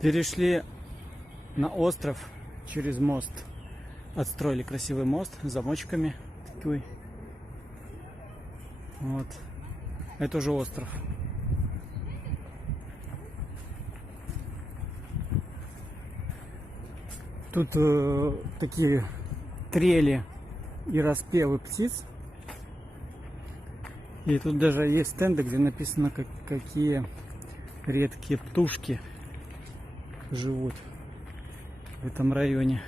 Перешли на остров через мост. Отстроили красивый мост с замочками. Такой. Вот. Это уже остров. Тут такие трели и распевы птиц. И тут даже есть стенды, где написано, какие редкие птушки живут в этом районе.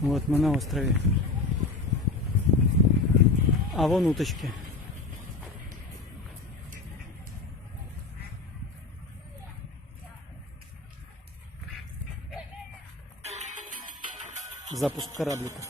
Вот мы на острове. А вон уточки. Запуск кораблика.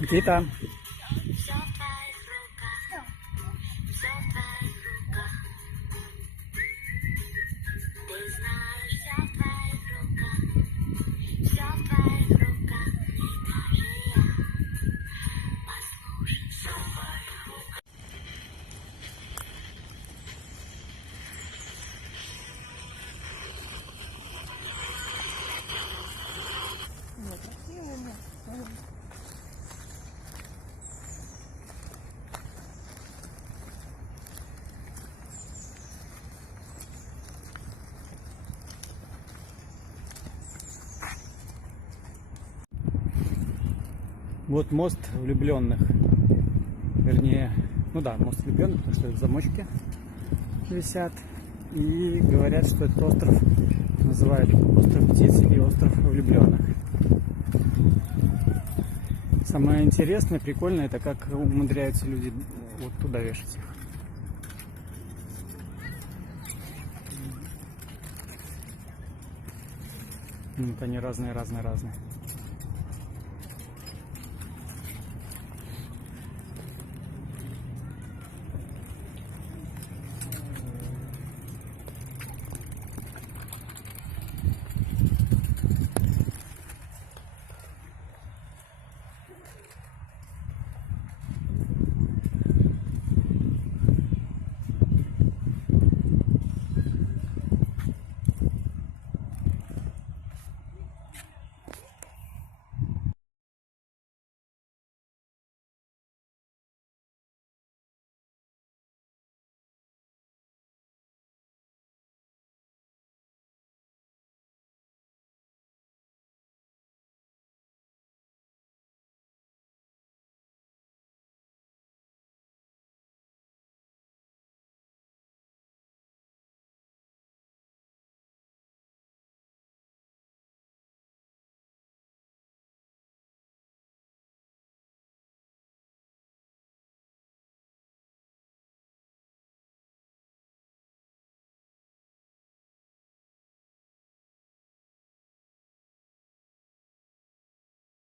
Где там? Вот мост влюбленных. Вернее, ну да, мост влюбленных, потому что это замочки висят. И говорят, что этот остров называют остров птиц и остров влюбленных. Самое интересное, прикольное, это как умудряются люди вот туда вешать их. Вот они разные.